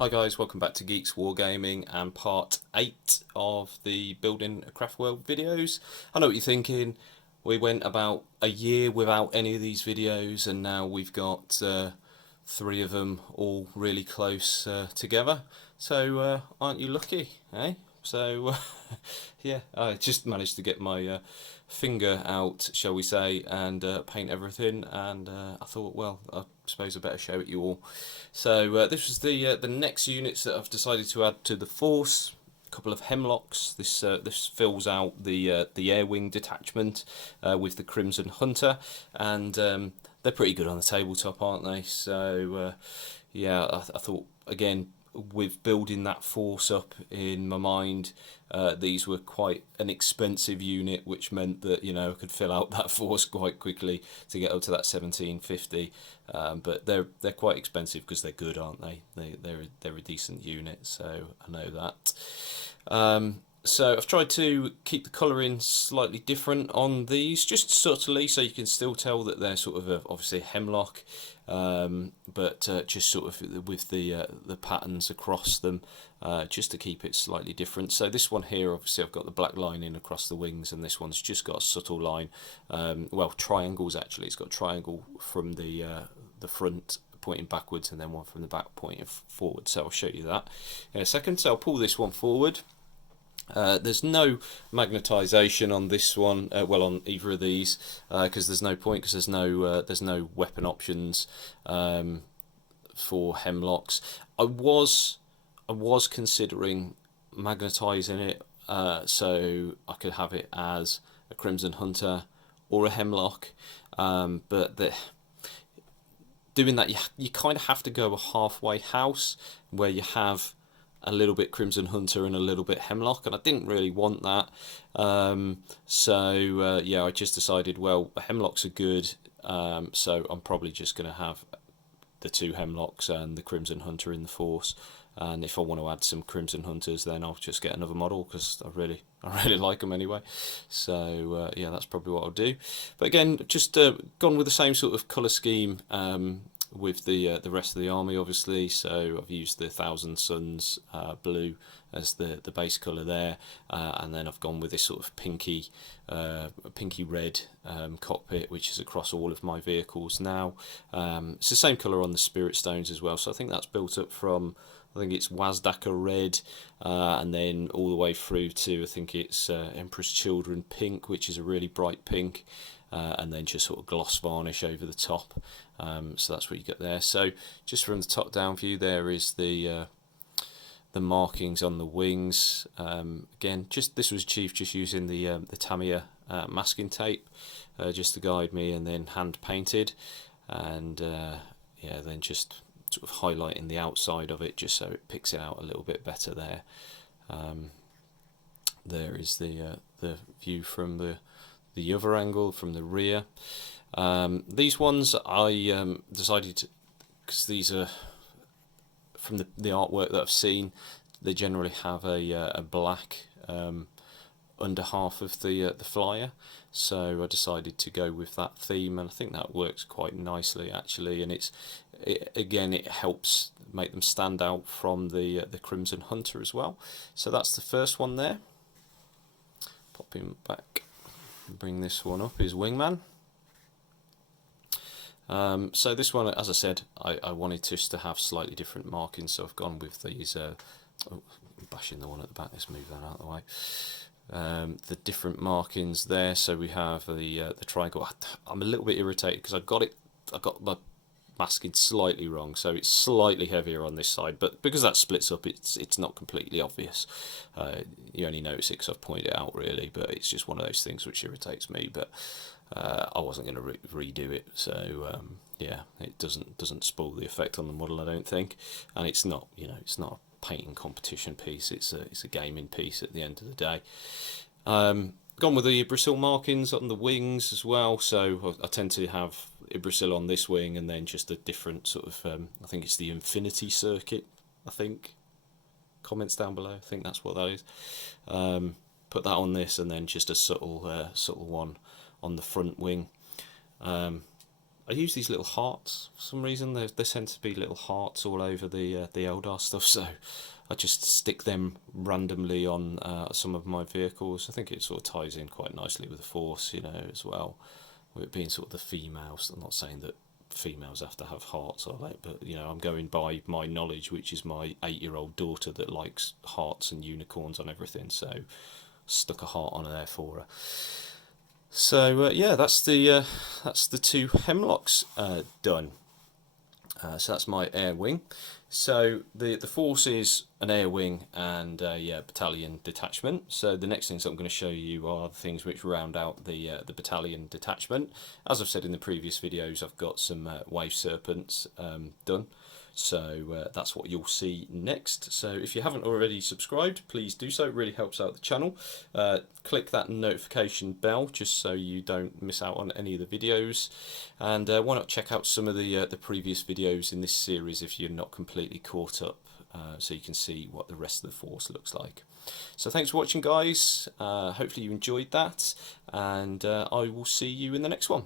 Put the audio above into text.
Hi guys, welcome back to Geeks Wargaming and part 8 of the Building a Craftworld videos. I know what you're thinking, we went about a year without any of these videos and now we've got 3 of them all really close together. So aren't you lucky, eh? So yeah, I just managed to get my finger out, shall we say, and paint everything. And I thought, well, I suppose I better show it you all. So this was the next units that I've decided to add to the force. A couple of Hemlocks. This fills out the air wing detachment with the Crimson Hunter, and they're pretty good on the tabletop, aren't they? So yeah, I thought again, with building that force up in my mind, these were quite an expensive unit, which meant that I could fill out that force quite quickly to get up to that 1750. But they're quite expensive because they're good, aren't they? They're a decent unit, so I know that. So I've tried to keep the colouring slightly different on these, just subtly, so you can still tell that they're sort of obviously a hemlock, but just sort of with the patterns across them, just to keep it slightly different. So this one here, obviously, I've got the black lining across the wings, and this one's just got a subtle line. Well, triangles actually. It's got a triangle from the front pointing backwards, and then one from the back pointing forward. So I'll show you that in a second. So I'll pull this one forward. There's no magnetisation on this one, well, on either of these, because there's no point, because there's no weapon options for Hemlocks. I was considering magnetising it, so I could have it as a Crimson Hunter or a Hemlock, but doing that, you kind of have to go a halfway house where you have a little bit Crimson Hunter and a little bit Hemlock, and I didn't really want that. So yeah, I just decided, well, Hemlocks are good, so I'm probably just going to have the 2 Hemlocks and the Crimson Hunter in the force. And if I want to add some Crimson Hunters, then I'll just get another model, because I really like them anyway. So yeah, that's probably what I'll do. But again, just gone with the same sort of colour scheme with the rest of the army, obviously. So I've used the Thousand Suns blue as the base colour there, and then I've gone with this sort of pinky red cockpit, which is across all of my vehicles now. It's the same colour on the Spirit Stones as well, so I think that's built up from, I think it's Wazdaka red, and then all the way through to, I think it's Emperor's Children pink, which is a really bright pink, and then just sort of gloss varnish over the top. So that's what you get there. So just from the top down view, there is the markings on the wings. Again, this was achieved just using the Tamiya masking tape, just to guide me, and then hand painted, and yeah, then just sort of highlighting the outside of it just so it picks it out a little bit better there. There is the view from the other angle, from the rear. These ones I decided, because these are from the artwork that I've seen, they generally have a black under half of the flyer, so I decided to go with that theme, and I think that works quite nicely actually, and again, it helps make them stand out from the Crimson Hunter as well. So that's the first one there. Pop him back, bring this one up, is Wingman. So this one, as I said, I wanted just to have slightly different markings, so I've gone with these. Oh, I'm bashing the one at the back. Let's move that out of the way. The different markings there. So we have the triangle. I'm a little bit irritated because I got my masking slightly wrong, so it's slightly heavier on this side, but because that splits up, it's not completely obvious. You only notice it because I've pointed it out, really, but it's just one of those things which irritates me. But I wasn't going to redo it, so yeah, it doesn't spoil the effect on the model, I don't think. And it's not, it's not a painting competition piece. It's a gaming piece at the end of the day. Gone with the bristle markings on the wings as well, so I tend to have Ibrasil on this wing, and then just a different sort of, I think it's the Infinity Circuit, I think. Comments down below, I think that's what that is. Put that on this, and then just a subtle one on the front wing. I use these little hearts for some reason. There tend to be little hearts all over the Eldar stuff, so I just stick them randomly on some of my vehicles. I think it sort of ties in quite nicely with the Force, you know, as well, with it being sort of the females. I'm not saying that females have to have hearts on it, but you know, I'm going by my knowledge, which is my 8-year-old daughter that likes hearts and unicorns on everything, so stuck a heart on there for her. So yeah, that's the 2 Hemlocks done. So that's my air wing. So the force is an air wing and a battalion detachment. So the next things I'm going to show you are the things which round out the battalion detachment. As I've said in the previous videos, I've got some wave serpents done. So that's what you'll see next. So if you haven't already subscribed, please do so. It really helps out the channel. Click that notification bell just so you don't miss out on any of the videos. And why not check out some of the previous videos in this series if you're not completely caught up, so you can see what the rest of the force looks like. So thanks for watching, guys. Hopefully you enjoyed that, and I will see you in the next one.